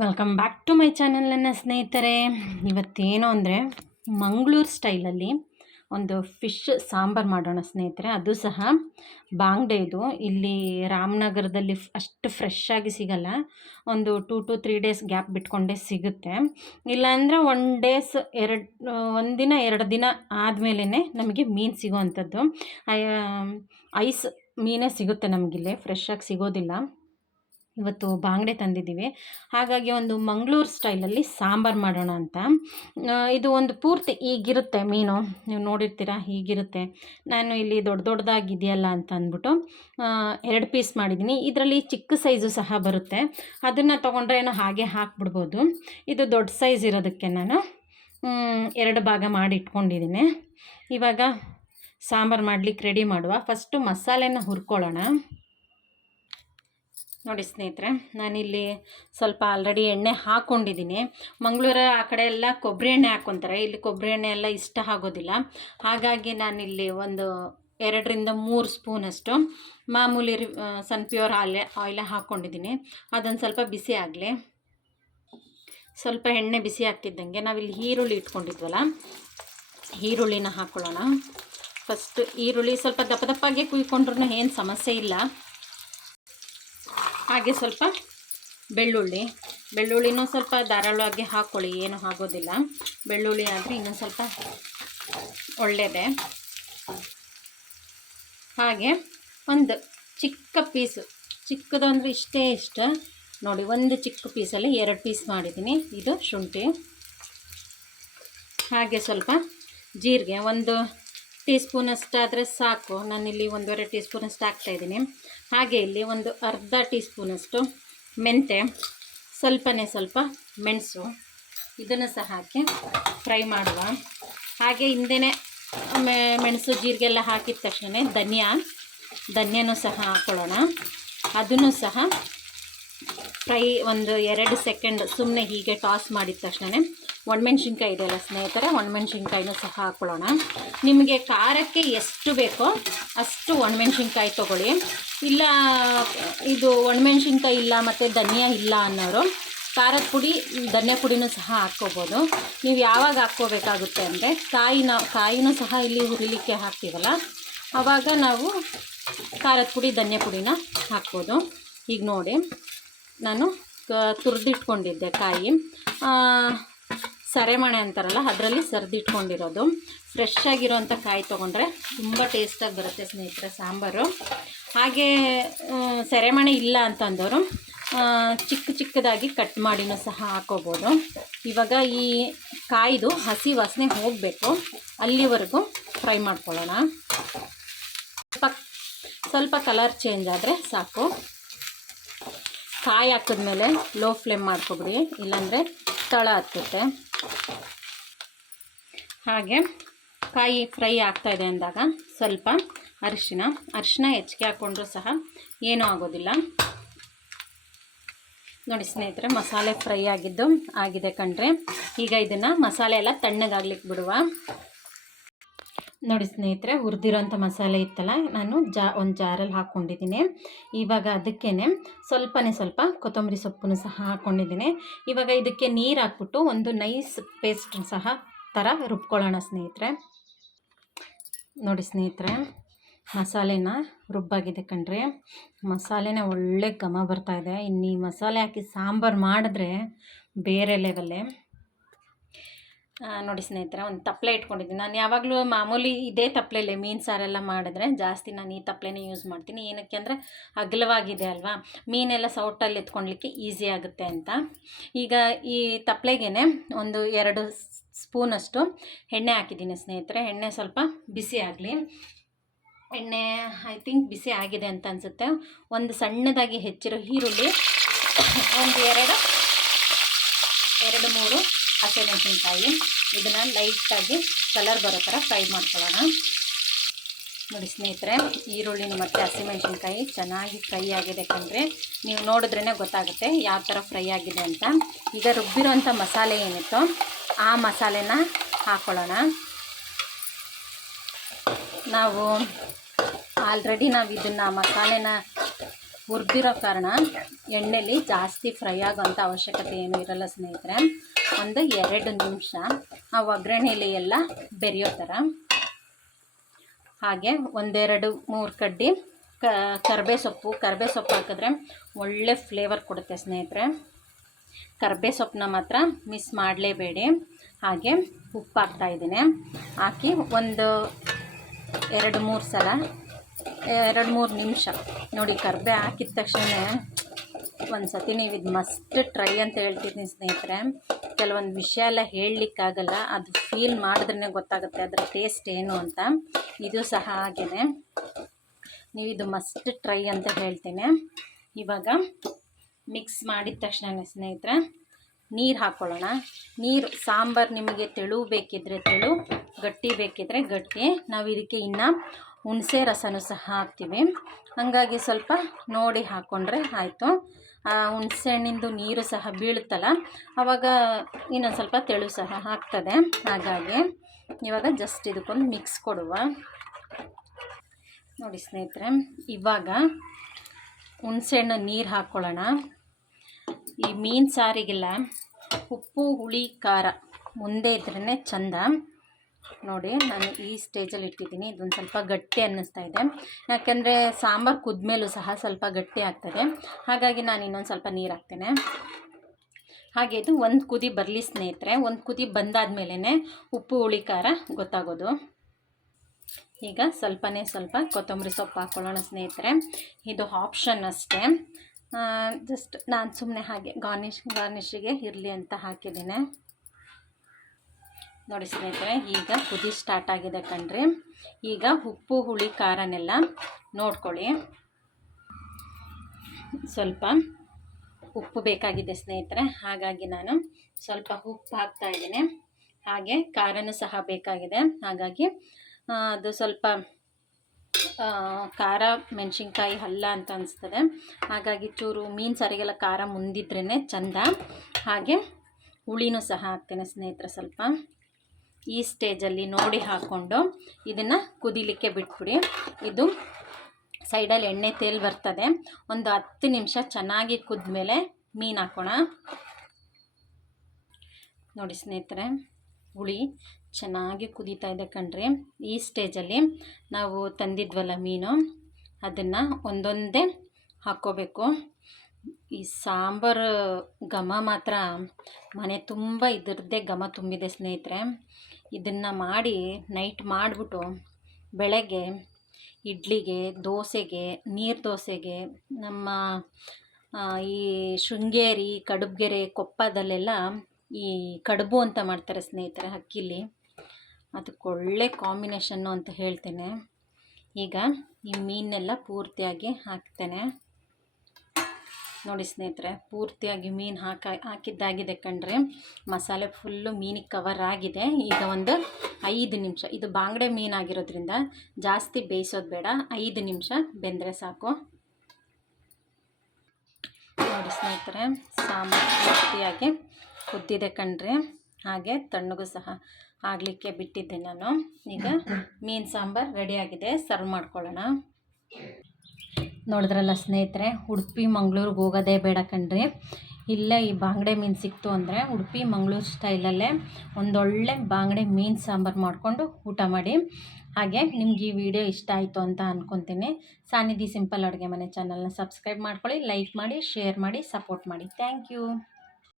Welcome back to my channel ನನ್ನ ಸ್ನೇಹಿತರೆ. ಇವತ್ತೇನು ಅಂದರೆ ಮಂಗಳೂರು ಸ್ಟೈಲಲ್ಲಿ ಒಂದು ಫಿಶ್ ಸಾಂಬಾರು ಮಾಡೋಣ ಸ್ನೇಹಿತರೆ. ಅದು ಸಹ ಬಾಂಗ್ಡೆ ಇದು ಇಲ್ಲಿ ರಾಮನಗರದಲ್ಲಿ ಅಷ್ಟು ಫ್ರೆಶ್ ಆಗಿ ಸಿಗಲ್ಲ. ಒಂದು two to three days gap ಬಿಟ್ಕೊಂಡೇ ಸಿಗುತ್ತೆ. ಇಲ್ಲಾಂದರೆ ಒನ್ ಡೇಸ್ ಎರಡು ಒಂದಿನ ಎರಡು ದಿನ ಆದಮೇಲೇ ನಮಗೆ ಮೀನು ಸಿಗೋವಂಥದ್ದು. ಐಸ್ ಮೀನೇ ಸಿಗುತ್ತೆ ನಮಗಿಲ್ಲಿ ಫ್ರೆಶ್ಶಾಗಿ ಸಿಗೋದಿಲ್ಲ. ಇವತ್ತು ಬಾಂಗ್ಡೆ ತಂದಿದ್ದೀವಿ. ಹಾಗಾಗಿ ಒಂದು ಮಂಗಳೂರು ಸ್ಟೈಲಲ್ಲಿ ಸಾಂಬಾರು ಮಾಡೋಣ ಅಂತ. ಇದು ಒಂದು ಪೂರ್ತಿ ಹೀಗಿರುತ್ತೆ ಮೀನು. ನೀವು ನೋಡಿರ್ತೀರ ಹೀಗಿರುತ್ತೆ ನಾನು ಇಲ್ಲಿ ದೊಡ್ಡ ದೊಡ್ಡದಾಗಿದೆಯಲ್ಲ ಅಂತ ಅಂದ್ಬಿಟ್ಟು ಎರಡು ಪೀಸ್ ಮಾಡಿದ್ದೀನಿ. ಇದರಲ್ಲಿ ಚಿಕ್ಕ ಸೈಜು ಸಹ ಬರುತ್ತೆ. ಅದನ್ನು ತೊಗೊಂಡ್ರೆ ಏನೋ ಹಾಗೆ ಹಾಕ್ಬಿಡ್ಬೋದು. ಇದು ದೊಡ್ಡ ಸೈಜ್ ಇರೋದಕ್ಕೆ ನಾನು ಎರಡು ಭಾಗ ಮಾಡಿ ಇಟ್ಕೊಂಡಿದ್ದೀನಿ. ಇವಾಗ ಸಾಂಬಾರು ಮಾಡಲಿಕ್ಕೆ ರೆಡಿ ಮಾಡುವ. ಫಸ್ಟು ಮಸಾಲೆನ ಹುರ್ಕೊಳ್ಳೋಣ. ನೋಡಿ ಸ್ನೇಹಿತರೆ, ನಾನಿಲ್ಲಿ ಸ್ವಲ್ಪ ಆಲ್ರೆಡಿ ಎಣ್ಣೆ ಹಾಕ್ಕೊಂಡಿದ್ದೀನಿ ಮಂಗಳೂರು ಆ ಕಡೆ ಎಲ್ಲ ಕೊಬ್ಬರಿ ಎಣ್ಣೆ ಹಾಕ್ಕೊತಾರೆ ಇಲ್ಲಿ ಕೊಬ್ಬರಿ ಎಣ್ಣೆ ಎಲ್ಲ ಇಷ್ಟ ಆಗೋದಿಲ್ಲ. ಹಾಗಾಗಿ ನಾನಿಲ್ಲಿ ಒಂದು ಎರಡರಿಂದ ಮೂರು ಸ್ಪೂನಷ್ಟು ಮಾಮೂಲಿ ಸನ್ಪ್ಯೂರ್ ಸನ್ ಪ್ಯೂರ್ ಆಲೆ, ಆಯಿಲ್ ಹಾಕ್ಕೊಂಡಿದ್ದೀನಿ ಅದೊಂದು ಸ್ವಲ್ಪ ಬಿಸಿ ಆಗಲಿ. ಸ್ವಲ್ಪ ಎಣ್ಣೆ ಬಿಸಿ ಆಗ್ತಿದ್ದಂಗೆ ನಾವಿಲ್ಲಿ ಈರುಳ್ಳಿ ಇಟ್ಕೊಂಡಿದ್ವಲ್ಲ, ಈರುಳ್ಳಿನ ಹಾಕ್ಕೊಳ್ಳೋಣ ಫಸ್ಟ್ ಈರುಳ್ಳಿ ಸ್ವಲ್ಪ ದಪ್ಪ ದಪ್ಪಾಗೆ ಕುಯ್ಕೊಂಡ್ರೂ ಏನು ಸಮಸ್ಯೆ ಇಲ್ಲ. ಹಾಗೆ ಸ್ವಲ್ಪ ಬೆಳ್ಳುಳ್ಳಿ. ಬೆಳ್ಳುಳ್ಳಿನೂ ಸ್ವಲ್ಪ ಧಾರಾಳವಾಗಿ ಹಾಕ್ಕೊಳ್ಳಿ ಏನು ಆಗೋದಿಲ್ಲ. ಬೆಳ್ಳುಳ್ಳಿ ಆದರೆ ಇನ್ನೂ ಸ್ವಲ್ಪ ಒಳ್ಳೆಯದೇ ಹಾಗೆ ಒಂದು ಚಿಕ್ಕ ಪೀಸು, ಚಿಕ್ಕದು ಅಂದರೆ ಇಷ್ಟೇ ಇಷ್ಟ. ನೋಡಿ, ಒಂದು ಚಿಕ್ಕ ಪೀಸಲ್ಲಿ ಎರಡು ಪೀಸ್ ಮಾಡಿದ್ದೀನಿ. ಇದು ಶುಂಠಿ. ಹಾಗೆ ಸ್ವಲ್ಪ ಜೀರಿಗೆ, ಒಂದು ಟೀ ಸ್ಪೂನಷ್ಟಾದರೆ ಸಾಕು. ನಾನಿಲ್ಲಿ ಒಂದೂವರೆ ಟೀ ಸ್ಪೂನಷ್ಟು ಹಾಕ್ತಾಯಿದ್ದೀನಿ ಹಾಗೆ ಇಲ್ಲಿ ಒಂದು ಅರ್ಧ ಟೀ ಸ್ಪೂನಷ್ಟು ಮೆಂತೆ ಸ್ವಲ್ಪನೇ ಸ್ವಲ್ಪ ಮೆಣಸು. ಇದನ್ನು ಸಹ ಹಾಕಿ ಫ್ರೈ ಮಾಡುವ. ಹಾಗೆ ಹಿಂದೆನೇ ಮೆಣಸು ಜೀರಿಗೆ ಎಲ್ಲ ಹಾಕಿದ ತಕ್ಷಣ ಧನಿಯಾ, ಧನ್ಯನೂ ಸಹ ಹಾಕ್ಕೊಳ್ಳೋಣ ಅದನ್ನು ಸಹ ಫ್ರೈ ಒಂದು ಎರಡು ಸೆಕೆಂಡ್ ಸುಮ್ಮನೆ ಹೀಗೆ ಟಾಸ್ ಮಾಡಿದ ತಕ್ಷಣ ಒಣಮೆಣ್ಸಿನ್ಕಾಯಿ ಇದೆಯಲ್ಲ ಸ್ನೇಹಿತರೆ, ಒಣಮೆಣ್ಸಿನ್ಕಾಯಿನೂ ಸಹ ಹಾಕ್ಕೊಳ್ಳೋಣ. ನಿಮಗೆ ಖಾರಕ್ಕೆ ಎಷ್ಟು ಬೇಕೋ ಅಷ್ಟು ಒಣಮೆಣ್ಸಿನ್ಕಾಯಿ ತೊಗೊಳ್ಳಿ. ಇಲ್ಲ, ಇದು ಒಣಮೆಣ್ಸಿನ್ಕಾಯಿ ಇಲ್ಲ ಮತ್ತು ಧನಿಯಾ ಇಲ್ಲ ಅನ್ನೋರು ಖಾರದ ಪುಡಿ, ಧನ್ಯ ಪುಡಿನೂ ಸಹ ಹಾಕ್ಕೋಬೋದು. ನೀವು ಯಾವಾಗ ಹಾಕ್ಕೋಬೇಕಾಗುತ್ತೆ ಅಂದರೆ ಕಾಯಿನ, ಕಾಯಿನೂ ಸಹ ಇಲ್ಲಿ ಹುರಿಲಿಕ್ಕೆ ಹಾಕ್ತೀವಲ್ಲ ಆವಾಗ ನಾವು ಖಾರದ ಪುಡಿ, ಧನ್ಯ ಪುಡಿನ ಹಾಕ್ಬೋದು. ಈಗ ನೋಡಿ, ನಾನು ತುರಿದಿಟ್ಕೊಂಡಿದ್ದೆ ಕಾಯಿ. ಸರೆಮಣೆ ಅಂತಾರಲ್ಲ, ಅದರಲ್ಲಿ ಸರಿದಿಟ್ಕೊಂಡಿರೋದು. ಫ್ರೆಶ್ ಆಗಿರೋಂಥ ಕಾಯಿ ತೊಗೊಂಡ್ರೆ ತುಂಬ ಟೇಸ್ಟಾಗಿ ಬರುತ್ತೆ ಸ್ನೇಹಿತರೆ ಸಾಂಬಾರು. ಹಾಗೆ ಸೆರೆಮಣೆ ಇಲ್ಲ ಅಂತಂದವರು ಚಿಕ್ಕ ಚಿಕ್ಕದಾಗಿ ಕಟ್ ಮಾಡಿನೂ ಸಹ ಹಾಕೋಬೋದು. ಇವಾಗ ಈ ಕಾಯ್ದು ಹಸಿ ವಾಸನೆ ಹೋಗಬೇಕು. ಅಲ್ಲಿವರೆಗೂ ಫ್ರೈ ಮಾಡ್ಕೊಳ್ಳೋಣ. ಸ್ವಲ್ಪ ಸ್ವಲ್ಪ ಕಲರ್ ಚೇಂಜ್ ಆದರೆ ಸಾಕು. ಕಾಯಿ ಹಾಕಿದ್ಮೇಲೆ ಲೋ ಫ್ಲೇಮ್ ಮಾಡ್ಕೊಬಿಡಿ, ಇಲ್ಲಾಂದರೆ ತಳ ಹತ್ತುತ್ತೆ. ಹಾಗೆ ಕಾಯಿ ಫ್ರೈ ಆಗ್ತಾಯಿದೆ ಅಂದಾಗ ಸ್ವಲ್ಪ ಅರಿಶಿನ ಅರಿಶಿನ ಹೆಚ್ಚಿಗೆ ಹಾಕ್ಕೊಂಡ್ರೂ ಸಹ ಏನೂ ಆಗೋದಿಲ್ಲ. ನೋಡಿ ಸ್ನೇಹಿತರೆ, ಮಸಾಲೆ ಫ್ರೈ ಆಗಿದ್ದು ಆಗಿದೆ ಕಣ್ರೆ. ಈಗ ಇದನ್ನು ಮಸಾಲೆ ಎಲ್ಲ ತಣ್ಣಗಾಗ್ಲಿಕ್ಕೆ ಬಿಡುವ ನೋಡಿ ಸ್ನೇಹಿತರೆ, ಹುರಿದಿರೋಂಥ ಮಸಾಲೆ ಇತ್ತಲ್ಲ, ನಾನು ಜಾ, ಒಂದು ಜಾರಲ್ಲಿ ಹಾಕ್ಕೊಂಡಿದ್ದೀನಿ ಇವಾಗ ಅದಕ್ಕೇ ಸ್ವಲ್ಪನೇ ಸ್ವಲ್ಪ ಕೊತ್ತಂಬರಿ ಸೊಪ್ಪನ್ನು ಸಹ ಹಾಕ್ಕೊಂಡಿದ್ದೀನಿ ಇವಾಗ ಇದಕ್ಕೆ ನೀರು ಹಾಕ್ಬಿಟ್ಟು ಒಂದು ನೈಸ್ ಪೇಸ್ಟ್ ಸಹ ಥರ ರುಬ್ಕೊಳ್ಳೋಣ ಸ್ನೇಹಿತರೆ. ನೋಡಿ ಸ್ನೇಹಿತರೆ, ಮಸಾಲೆನ ರುಬ್ಬಾಗಿದೆ ಕಣ್ರಿ. ಮಸಾಲೆನೇ ಒಳ್ಳೆ ಘಮ ಬರ್ತಾಯಿದೆ ಇನ್ನು ಈ ಮಸಾಲೆ ಹಾಕಿ ಸಾಂಬಾರು ಮಾಡಿದ್ರೆ ಬೇರೆ ಲೆವೆಲ್ಲೇ ನೋಡಿ ಸ್ನೇಹಿತರೆ, ಒಂದು ತಪ್ಪಲೆ ಇಟ್ಕೊಂಡಿದ್ದೀನಿ. ನಾನು ಯಾವಾಗಲೂ ಮಾಮೂಲಿ ಇದೇ ತಪ್ಪಲೆಲೆ ಮೀನು ಸಾರೆಲ್ಲ ಮಾಡಿದ್ರೆ ಜಾಸ್ತಿ ನಾನು ಈ ತಪ್ಪಲೆನೇ ಯೂಸ್ ಮಾಡ್ತೀನಿ. ಏನಕ್ಕೆ ಅಂದರೆ ಅಗಲವಾಗಿದೆ ಅಲ್ವಾ? ಮೀನೆಲ್ಲ ಸೌಟಲ್ಲಿ ಎತ್ಕೊಳ್ಲಿಕ್ಕೆ ಈಸಿ ಆಗುತ್ತೆ ಅಂತ. ಈಗ ಈ ತಪ್ಪಲೆಗೆ ಒಂದು ಎರಡು ಸ್ಪೂನಷ್ಟು ಎಣ್ಣೆ ಹಾಕಿದ್ದೀನಿ ಸ್ನೇಹಿತರೆ. ಎಣ್ಣೆ ಸ್ವಲ್ಪ ಬಿಸಿ ಆಗಲಿ. ಎಣ್ಣೆ ಐ ಥಿಂಕ್ ಬಿಸಿ ಆಗಿದೆ ಅಂತ ಅನಿಸುತ್ತೆ. ಒಂದು ಸಣ್ಣದಾಗಿ ಹೆಚ್ಚಿರೋ ಈರುಳ್ಳಿ, ಒಂದು ಎರಡು ಎರಡು, ಮೂರು ಹಸಿಮೆಣಸಿನ್ಕಾಯಿ. ಇದನ್ನು ಲೈಟಾಗಿ ಕಲರ್ ಬರೋ ಥರ ಫ್ರೈ ಮಾಡ್ಕೊಳ್ಳೋಣ. ನೋಡಿ ಸ್ನೇಹಿತರೆ, ಈರುಳ್ಳಿನ ಮತ್ತು ಹಸಿಮೆಣಸಿನ್ಕಾಯಿ ಚೆನ್ನಾಗಿ ಫ್ರೈ ಆಗಿದೆ ಕಂಡ್ರೆ ನೀವು ನೋಡಿದ್ರೇ ಗೊತ್ತಾಗುತ್ತೆ ಯಾವ ಥರ ಫ್ರೈ ಆಗಿದೆ ಅಂತ. ಈಗ ರುಬ್ಬಿರೋಂಥ ಮಸಾಲೆ ಏನಿತ್ತು ಆ ಮಸಾಲೆನ ಹಾಕ್ಕೊಳ್ಳೋಣ ನಾವು ಆಲ್ರೆಡಿ ನಾವು ಇದನ್ನು ಮಸಾಲೆನ ಹುರಿದಿರೋ ಕಾರಣ ಎಣ್ಣೆಲಿ ಜಾಸ್ತಿ ಫ್ರೈ ಆಗೋಂಥ ಅವಶ್ಯಕತೆ ಏನೂ ಇರಲ್ಲ ಸ್ನೇಹಿತರೆ. ಒಂದು ಎರಡು ನಿಮಿಷ ಆ ಒಗ್ಗರಣೆಲಿ ಎಲ್ಲ ಬೆರೆಯೋ ಥರ. ಹಾಗೆ ಒಂದೆರಡು ಮೂರು ಕಡ್ಡಿ ಕರ್ಬೇ ಸೊಪ್ಪು. ಕರ್ಬೇ ಸೊಪ್ಪು ಹಾಕಿದ್ರೆ ಒಳ್ಳೆ ಫ್ಲೇವರ್ ಕೊಡುತ್ತೆ ಸ್ನೇಹಿತರೆ. ಕರ್ಬೇ ಸೊಪ್ಪನ್ನ ಮಾತ್ರ ಮಿಸ್ ಮಾಡಲೇಬೇಡಿ. ಹಾಗೆ ಉಪ್ಪು ಹಾಕ್ತಾಯಿದ್ದೀನಿ ಹಾಕಿ ಒಂದು ಎರಡು ಮೂರು ಸಲ, ಎರಡು ಮೂರು ನಿಮಿಷ. ನೋಡಿ ಕರ್ಬೇ ಹಾಕಿದ ತಕ್ಷಣ ಒಂದು ಸತಿ ನೀವು ಇದು ಮಸ್ಟ್ ಟ್ರೈ ಅಂತ ಹೇಳ್ತಿದ್ದೀನಿ ಸ್ನೇಹಿತರೆ. ಕೆಲವೊಂದು ವಿಷಯ ಎಲ್ಲ ಹೇಳಲಿಕ್ಕಾಗಲ್ಲ. ಅದು ಫೀಲ್ ಮಾಡಿದ್ರೇ ಗೊತ್ತಾಗುತ್ತೆ. ಅದರ ಟೇಸ್ಟ್ ಏನು ಅಂತ. ಇದು ಸಹ ಹಾಗೆಯೇ ನೀವು ಇದು ಮಸ್ಟ್ ಟ್ರೈ ಅಂತ ಹೇಳ್ತೇನೆ. ಇವಾಗ ಮಿಕ್ಸ್ ಮಾಡಿದ ತಕ್ಷಣ ಸ್ನೇಹಿತರೆ, ನೀರು ಹಾಕ್ಕೊಳ್ಳೋಣ ನೀರು, ಸಾಂಬಾರು ನಿಮಗೆ ತೆಳು ಬೇಕಿದ್ರೆ ತೆಳು, ಗಟ್ಟಿ ಬೇಕಿದ್ರೆ ಗಟ್ಟಿ. ನಾವು ಇದಕ್ಕೆ ಇನ್ನು ಹುಣಸೆ ರಸನೂ ಸಹ ಹಾಕ್ತೀವಿ. ಹಾಗಾಗಿ ಸ್ವಲ್ಪ ನೋಡಿ ಹಾಕ್ಕೊಂಡ್ರೆ ಆಯಿತು. ಆ ಹುಣಸೆ ಹಣ್ಣಿಂದು ನೀರು ಸಹ ಬೀಳುತ್ತಲ್ಲ ಆವಾಗ ಇನ್ನೊಂದು ಸ್ವಲ್ಪ ತೆಳು ಸಹ ಹಾಕ್ತದೆ ಹಾಗಾಗಿ ಇವಾಗ ಜಸ್ಟ್ ಇದಕ್ಕೊಂದು ಮಿಕ್ಸ್ ಕೊಡುವ. ನೋಡಿ ಸ್ನೇಹಿತರೆ, ಇವಾಗ ಹುಣಸೆಹಣ್ಣು ನೀರು ಹಾಕ್ಕೊಳ್ಳೋಣ ಈ ಮೀನು ಸಾರಿಗೆಲ್ಲ ಉಪ್ಪು, ಹುಳಿ, ಖಾರ ಮುಂದೆ ಇದ್ರೇ ಚಂದ. ನೋಡಿ, ನಾನು ಈ ಸ್ಟೇಜಲ್ಲಿ ಇಟ್ಟಿದ್ದೀನಿ. ಇದೊಂದು ಸ್ವಲ್ಪ ಗಟ್ಟಿ ಅನ್ನಿಸ್ತಾ ಇದೆ. ಯಾಕೆಂದರೆ ಸಾಂಬಾರು ಕುದ್ಮೇಲೂ ಸಹ ಸ್ವಲ್ಪ ಗಟ್ಟಿ ಆಗ್ತದೆ. ಹಾಗಾಗಿ ನಾನು ಇನ್ನೊಂದು ಸ್ವಲ್ಪ ನೀರು ಹಾಕ್ತೇನೆ. ಹಾಗೆ ಇದು ಒಂದು ಕುದಿ ಬರಲಿ ಸ್ನೇಹಿತರೆ, ಒಂದು ಕುದಿ ಬಂದಾದ್ಮೇಲೆ ಉಪ್ಪು, ಹುಳಿ, ಖಾರ ಗೊತ್ತಾಗೋದು. ಈಗ ಸ್ವಲ್ಪನೇ ಸ್ವಲ್ಪ ಕೊತ್ತಂಬರಿ ಸೊಪ್ಪು ಹಾಕ್ಕೊಳ್ಳೋಣ ಸ್ನೇಹಿತರೆ. ಇದು ಆಪ್ಷನ್ ಅಷ್ಟೇ. ಜಸ್ಟ್ ನಾನು ಸುಮ್ಮನೆ ಹಾಗೆ ಗಾರ್ನಿಶ್ ಗಾರ್ನಿಷಿಗೆ ಇರಲಿ ಅಂತ ಹಾಕಿದ್ದೀನಿ. ನೋಡಿ ಸ್ನೇಹಿತರೆ, ಈಗ ಕುದಿ ಸ್ಟಾರ್ಟ್ ಆಗಿದೆ ಕಣ್ರಿ. ಈಗ ಉಪ್ಪು, ಹುಳಿ, ಖಾರನೆಲ್ಲ ನೋಡ್ಕೊಳ್ಳಿ. ಸ್ವಲ್ಪ ಉಪ್ಪು ಬೇಕಾಗಿದೆ ಸ್ನೇಹಿತರೆ, ಹಾಗಾಗಿ ನಾನು ಸ್ವಲ್ಪ ಉಪ್ಪು ಹಾಕ್ತಾ ಇದ್ದೀನಿ. ಹಾಗೆ ಖಾರನೂ ಸಹ ಬೇಕಾಗಿದೆ. ಹಾಗಾಗಿ ಅದು ಸ್ವಲ್ಪ ಖಾರ, ಮೆಣಸಿನ್ಕಾಯಿ, ಅಲ್ಲ ಅಂತ ಅನಿಸ್ತದೆ. ಹಾಗಾಗಿ ಚೂರು ಮೀನು ಸಾರಿಗೆಲ್ಲ ಖಾರ ಮುಂದಿದ್ರೇ ಚಂದ. ಹಾಗೆ ಹುಳಿನೂ ಸಹ ಹಾಕ್ತೇನೆ ಸ್ನೇಹಿತರೆ ಸ್ವಲ್ಪ. ಈ ಸ್ಟೇಜಲ್ಲಿ ನೋಡಿ ಹಾಕ್ಕೊಂಡು ಇದನ್ನು ಕುದಿಲಿಕ್ಕೆ ಬಿಟ್ಬಿಡಿ. ಇದು ಸೈಡಲ್ಲಿ ಎಣ್ಣೆ ತೇಲ್ ಬರ್ತದೆ. ಒಂದು ಹತ್ತು ನಿಮಿಷ ಚೆನ್ನಾಗಿ ಕುದ್ಮೇಲೆ ಮೀನು ಹಾಕೋಣ. ನೋಡಿ ಸ್ನೇಹಿತರೆ, ಹುಳಿ ಚೆನ್ನಾಗಿ ಕುದೀತಾ ಇದೆ ಕಣ್ರಿ. ಈ ಸ್ಟೇಜಲ್ಲಿ ನಾವು ತಂದಿದ್ವಲ್ಲ ಮೀನು, ಅದನ್ನು ಒಂದೊಂದೇ ಹಾಕ್ಕೋಬೇಕು. ಈ ಸಾಂಬಾರು ಘಮ ಮಾತ್ರ ಮನೆ ತುಂಬ ಇದರದ್ದೇ ಘಮ ತುಂಬಿದೆ ಸ್ನೇಹಿತರೆ. ಇದನ್ನು ಮಾಡಿ ನೈಟ್ ಮಾಡಿಬಿಟ್ಟು ಬೆಳಗ್ಗೆ ಇಡ್ಲಿಗೆ, ದೋಸೆಗೆ, ನೀರು ದೋಸೆಗೆ ನಮ್ಮ ಈ ಶೃಂಗೇರಿ, ಕಡುಬ್ಗೆರೆ, ಕೊಪ್ಪದಲ್ಲೆಲ್ಲ ಈ ಕಡುಬು ಅಂತ ಮಾಡ್ತಾರೆ ಸ್ನೇಹಿತರೆ ಅಕ್ಕಿಲಿ. ಅದಕ್ಕೆ ಒಳ್ಳೆ ಕಾಂಬಿನೇಷನ್ನು ಅಂತ ಹೇಳ್ತೇನೆ. ಈಗ ಈ ಮೀನೆಲ್ಲ ಪೂರ್ತಿಯಾಗಿ ಹಾಕ್ತೇನೆ. ನೋಡಿ ಸ್ನೇಹಿತರೆ, ಪೂರ್ತಿಯಾಗಿ ಮೀನು ಹಾಕ, ಹಾಕಿದ್ದಾಗಿದೆ ಕಣ್ರಿ. ಮಸಾಲೆ ಫುಲ್ಲು ಮೀನಿಗೆ ಕವರ್ ಆಗಿದೆ. ಈಗ ಒಂದು ಐದು ನಿಮಿಷ, ಇದು ಬಾಂಗಡೆ ಮೀನಾಗಿರೋದ್ರಿಂದ ಜಾಸ್ತಿ ಬೇಯಿಸೋದು ಬೇಡ. ಐದು ನಿಮಿಷ ಬೆಂದರೆ ಸಾಕು. ನೋಡಿ ಸ್ನೇಹಿತರೆ, ಸಾಂಬಾರು ಪೂರ್ತಿಯಾಗಿ ಕುದ್ದಿದೆ ಕಣ್ರಿ. ಹಾಗೆ ತಣ್ಣಗೂ ಸಹ ಆಗಲಿಕ್ಕೆ ಬಿಟ್ಟಿದ್ದೆ ನಾನು. ಈಗ ಮೀನು ಸಾಂಬಾರು ರೆಡಿಯಾಗಿದೆ ಸರ್ವ್ ಮಾಡ್ಕೊಳ್ಳೋಣ. ನೋಡಿದ್ರಲ್ಲ ಸ್ನೇಹಿತರೆ, ಉಡುಪಿ, ಮಂಗ್ಳೂರಿಗೆ ಹೋಗೋದೇ ಬೇಡ ಕಣ್ರಿ. ಇಲ್ಲೇ ಈ ಬಾಂಗಡೆ ಮೀನು ಸಿಕ್ತು ಅಂದರೆ ಉಡುಪಿ, ಮಂಗಳೂರು ಸ್ಟೈಲಲ್ಲೇ ಒಂದೊಳ್ಳೆ ಬಾಂಗಡೆ ಮೀನು ಸಾಂಬಾರು ಮಾಡಿಕೊಂಡು ಊಟ ಮಾಡಿ. ಹಾಗೆ ನಿಮ್ಗೆ ಈ ವಿಡಿಯೋ ಇಷ್ಟ ಆಯಿತು ಅಂತ ಅಂದ್ಕೊತೀನಿ ಸಾನಿಧಿ ಸಿಂಪಲ್ ಅಡುಗೆ ಮನೆ ಚಾನಲ್ನ ಸಬ್ಸ್ಕ್ರೈಬ್ ಮಾಡ್ಕೊಳ್ಳಿ ಲೈಕ್ ಮಾಡಿ ಶೇರ್ ಮಾಡಿ ಸಪೋರ್ಟ್ ಮಾಡಿ. Thank you